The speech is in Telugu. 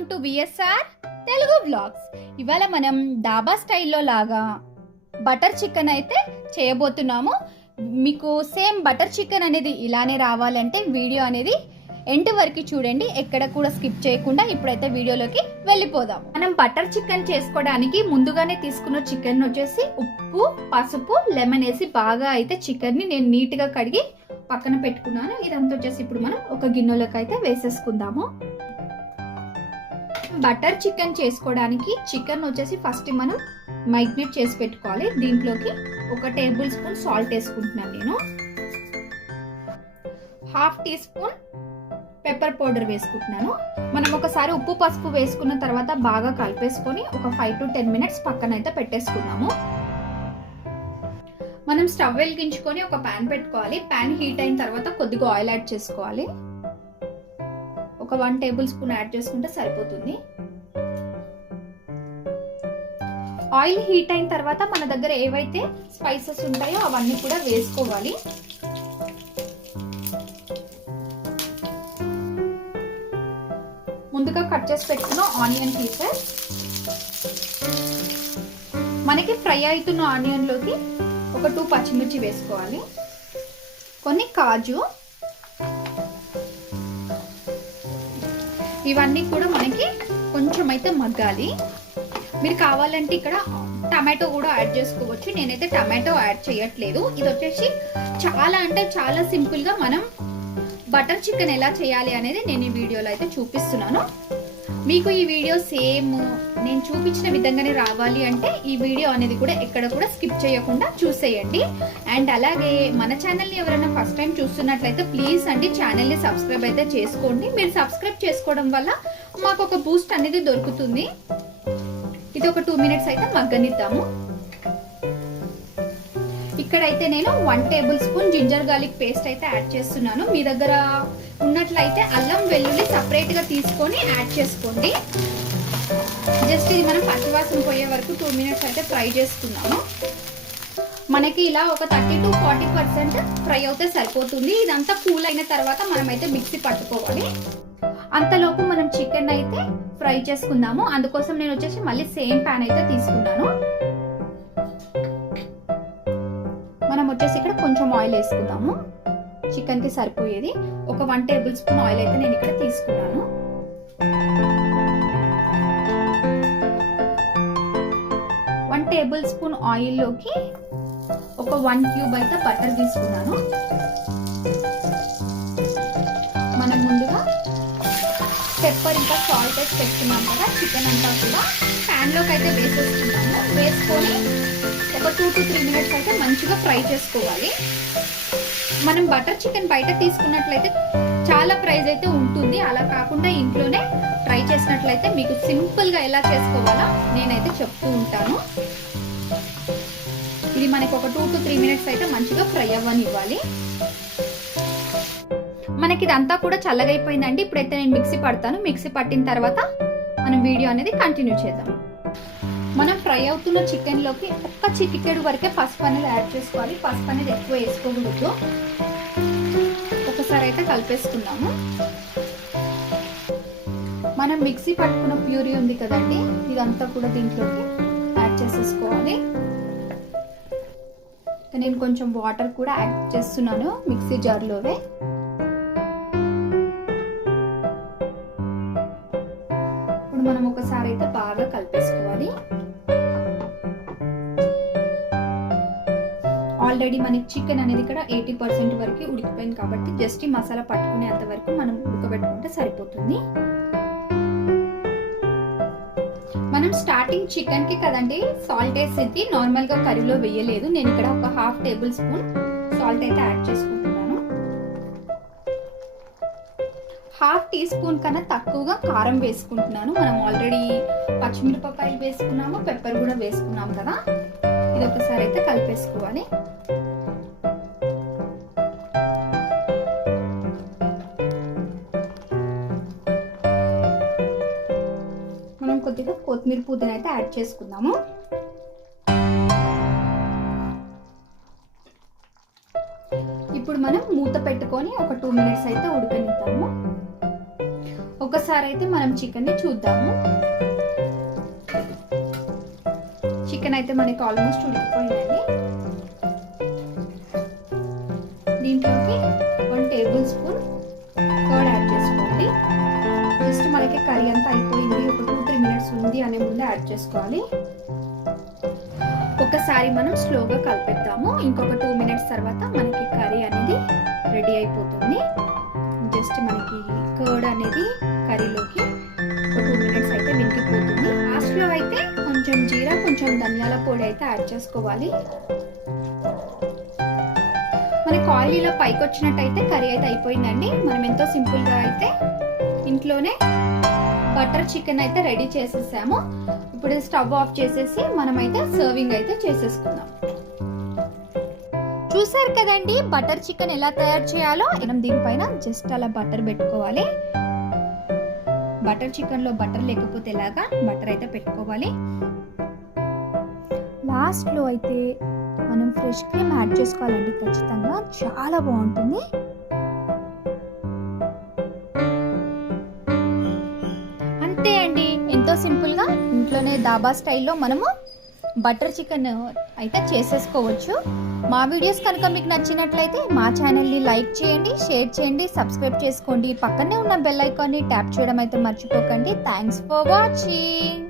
Welcome to VSR Telugu vlogs. ఇవాళ మనం డాబా స్టైల్లో లాగా బటర్ చికెన్ అయితే చేయబోతున్నాము. మీకు సేమ్ బటర్ చికెన్ అనేది ఇలానే రావాలంటే వీడియో అనేది ఎండ్ వరకు చూడండి, ఎక్కడ కూడా స్కిప్ చేయకుండా. ఇప్పుడైతే వీడియోలోకి వెళ్ళిపోదాం. మనం బటర్ చికెన్ చేసుకోవడానికి ముందుగానే తీసుకున్న చికెన్ వచ్చేసి ఉప్పు, పసుపు, లెమన్ వేసి బాగా అయితే చికెన్ని నేను నీట్గా కడిగి పక్కన పెట్టుకున్నాను. ఇదంతా వచ్చేసి ఇప్పుడు మనం ఒక గిన్నెలోకి అయితే వేసేసుకుందాము. బటర్ చికెన్ చేసుకోవడానికి చికెన్ వచ్చేసి ఫస్ట్ మనం మైగ్నేట్ చేసి పెట్టుకోవాలి. దీంట్లోకి 1 టేబుల్ స్పూన్ సాల్ట్ వేసుకుంటున్నాను నేను. 1/2 టీ స్పూన్ పెప్పర్ పౌడర్ వేసుకుంటున్నాను. మనం ఒకసారి ఉప్పు పసుపు వేసుకున్న తర్వాత బాగా కలిపేసుకొని ఒక 5 to 10 మినిట్స్ పక్కన అయితే పెట్టేసుకుందాము. మనం స్టవ్ వెలిగించుకొని ఒక ప్యాన్ పెట్టుకోవాలి. ప్యాన్ హీట్ అయిన తర్వాత కొద్దిగా ఆయిల్ యాడ్ చేసుకోవాలి. ఒక 1 టేబుల్ స్పూన్ యాడ్ చేసుకుంటే సరిపోతుంది. ఆయిల్ హీట్ అయిన తర్వాత మన దగ్గర ఏవైతే స్పైసెస్ ఉంటాయో అవన్నీ కూడా వేసుకోవాలి. ముందుగా కట్ చేసి పెట్టుకున్న ఆనియన్ పీసెస్, మనకి ఫ్రై అవుతున్న ఆనియన్లోకి ఒక 2 పచ్చిమిర్చి వేసుకోవాలి. కొన్ని కాజు, ఇవన్నీ కూడా మనకి కొంచెం అయితే మగ్గాలి. మీరు కావాలంటే ఇక్కడ టమాటో కూడా యాడ్ చేసుకోవచ్చు. నేనైతే టమాటో యాడ్ చేయట్లేదు. ఇది వచ్చేసి చాలా అంటే చాలా సింపుల్ గా మనం బటర్ చికెన్ ఎలా చేయాలి అనేది నేను ఈ వీడియోలో అయితే చూపిస్తున్నాను. మీకు ఈ వీడియో సేమ్ నేను చూపించిన విధంగానే రావాలి అంటే ఈ వీడియో అనేది కూడా ఎక్కడ కూడా స్కిప్ చేయకుండా చూసేయండి. అండ్ అలాగే మన ఛానల్ని ఎవరైనా ఫస్ట్ టైం చూస్తున్నట్లయితే ప్లీజ్ అండి ఛానల్ని సబ్స్క్రైబ్ అయితే చేసుకోండి. మీరు సబ్స్క్రైబ్ చేసుకోవడం వల్ల మాకు ఒక బూస్ట్ అనేది దొరుకుతుంది. ఇది ఒక 2 మినిట్స్ అయితే మగ్గనిద్దాము. ఇక్కడైతే నేను 1 tablespoon ginger garlic paste అయితే యాడ్ చేస్తున్నాను. మీ దగ్గర ఉన్నట్లయితే అల్లం వెల్లుల్లి సపరేట్ గా తీసుకొని యాడ్ చేసుకోండి. జస్ట్ ఇది మనం పచ్చివాసన పోయే వరకు 2 మినిట్స్ అయితే ఫ్రై చేసుకున్నాము. మనకి ఇలా ఒక 30 to 40% ఫ్రై అవుతే సరిపోతుంది. ఇదంతా కూల్ అయిన తర్వాత మనం అయితే మిక్సీ పట్టుకోవాలి. అంతలోపు మనం చికెన్ అయితే ఫ్రై చేసుకుందాము. అందుకోసం నేను వచ్చేసి మళ్ళీ సేమ్ ప్యాన్ అయితే తీసుకున్నాను. మనం వచ్చేసి ఇక్కడ కొంచెం ఆయిల్ వేసుకుందాము. చికెన్ కి సరిపోయేది ఒక 1 టేబుల్ స్పూన్ ఆయిల్ అయితే నేను ఇక్కడ తీసుకున్నాను. టేబుల్ స్పూన్ ఆయిల్లోకి ఒక 1 క్యూబ్ అయితే బటర్ తీసుకున్నాను. మనం ముందుగా పెప్పర్ ఇంకా సాల్ట్ వేసి పెట్టుకున్నాం కదా, చికెన్ అంతా కూడా ప్యాన్లోకి అయితే వేసేసుకున్నాము. వేసుకొని ఒక 2 to 3 మినిట్స్ అయితే మంచిగా ఫ్రై చేసుకోవాలి. మనం బటర్ చికెన్ బయట తీసుకున్నట్లయితే చాలా ప్రైస్ అయితే ఉంటుంది. అలా కాకుండా ఇంట్లోనే ట్రై చేసినట్లయితే మీకు సింపుల్ గా ఎలా చేసుకోవాలో నేనైతే చెప్తూ ఉంటాను. ఇది మనకి ఒక 2 to 3 మినిట్స్ అయితే మంచిగా ఫ్రై అవ్వనివ్వాలి. మనకి ఇదంతా కూడా చల్లగా అయిపోయిందండి. ఇప్పుడైతే నేను మిక్సీ పడతాను. మిక్సీ పట్టిన తర్వాత మనం వీడియో అనేది కంటిన్యూ చేద్దాం. మనం ఫ్రై అవుతున్న చికెన్ లోకి ఒక్క చిటికెడు వరకే పసుపు అనేది యాడ్ చేసుకోవాలి. పసుపు అనేది ఎక్కువ వేసుకోకూడదు. ఒకసారి అయితే కలిపేసుకుందాము. మనం మిక్సీ పట్టుకున్న ప్యూరీ ఉంది కదండి, ఇదంతా కూడా దీంట్లోకి యాడ్ చేసేసుకోవాలి. నేను కొంచెం వాటర్ కూడా యాడ్ చేస్తున్నాను మిక్సీ జార్లోవే. ఇప్పుడు మనం ఒకసారి అయితే బాగా కలిపేసుకోవాలి. ఆల్రెడీ మనకి చికెన్ అనేది ఇక్కడ 80% వరకు ఉడికిపోయింది కాబట్టి జస్ట్ ఈ మసాలా పట్టుకునేంత వరకు మనం ఉడకబెట్టుకుంటే సరిపోతుంది. మనం స్టార్టింగ్ చికెన్ కి కదండి సాల్ట్ వేసేది నార్మల్ గా కర్రీలో వేయలేదు. నేను ఇక్కడ ఒక 1/2 టేబుల్ స్పూన్ సాల్ట్ అయితే యాడ్ చేసుకుంటున్నాను. 1/2 టీ స్పూన్ కన్నా తక్కువగా కారం వేసుకుంటున్నాను. మనం ఆల్రెడీ పచ్చిమిరపకాయలు వేసుకున్నాము, పెప్పర్ కూడా వేసుకున్నాం కదా. ఇది ఒకసారి అయితే కలిపేసుకోవాలి. కొద్దిగా కొత్తిమీర పుదీనా అయితే యాడ్ చేసుకుందాము. ఇప్పుడు మనం మూత పెట్టుకొని ఒక 2 మినిట్స్ అయితే ఉడకనిద్దాము. ఒకసారి అయితే మనం చికెన్ని చూద్దాము. చికెన్ అయితే మనకి ఆల్మోస్ట్ ఉడికిపోయిందండి. దీంట్లోకి 1 టేబుల్ స్పూన్ కర్డ్ యాడ్ చేసుకోండి. జస్ట్ మనకి కర్రీ అంతా అయిపోయింది, ఒక 2-3 మినిట్స్ ఉంది అనే ముందే యాడ్ చేసుకోవాలి. ఒకసారి మనం స్లోగా కలిపేద్దాము. ఇంకొక 2 మినిట్స్ తర్వాత మనకి కర్రీ అనేది రెడీ అయిపోతుంది. జస్ట్ మనకి కర్డ్ అనేది కర్రీలోకి ఒక 2 మినిట్స్ అయితే వినికిపోతుంది. లాస్ట్లో అయితే కొంచెం జీరా, కొంచెం ధనియాల పొడి అయితే యాడ్ చేసుకోవాలి. మనకి ఆయిల్ ఇలా పైకి వచ్చినట్టయితే కర్రీ అయితే అయిపోయిందండి. మనం ఎంతో సింపుల్గా అయితే ఇంట్లోనే బటర్ చికెన్ అయితే రెడీ చేసేసాము. ఇప్పుడు స్టవ్ ఆఫ్ చేసేసి మనమైతే సర్వింగ్ అయితే చేసేసుకుందాం. చూసారు కదండి బటర్ చికెన్ ఎలా తయారు చేయాలో. మనం దీనిపైన జస్ట్ అలా బటర్ పెట్టుకోవాలి. బటర్ చికెన్ లో బటర్ లేకపోతే ఎలాగా, బటర్ అయితే పెట్టుకోవాలి. లాస్ట్ లో అయితే మనం ఫ్రెష్ క్రీమ్ యాడ్ చేసుకోవాలండి ఖచ్చితంగా, చాలా బాగుంటుంది. అంతే అండి, ఎంతో సింపుల్ గా ఇంట్లోనే దాబా స్టైల్లో మనము బటర్ చికెన్ అయితే చేసేసుకోవచ్చు. మా వీడియోస్ కనుక మీకు నచ్చినట్లయితే మా ఛానల్ని లైక్ చేయండి, షేర్ చేయండి, సబ్స్క్రైబ్ చేసుకోండి. పక్కనే ఉన్న బెల్ ఐకాన్ని ట్యాప్ చేయడం అయితే మర్చిపోకండి. Thanks for watching.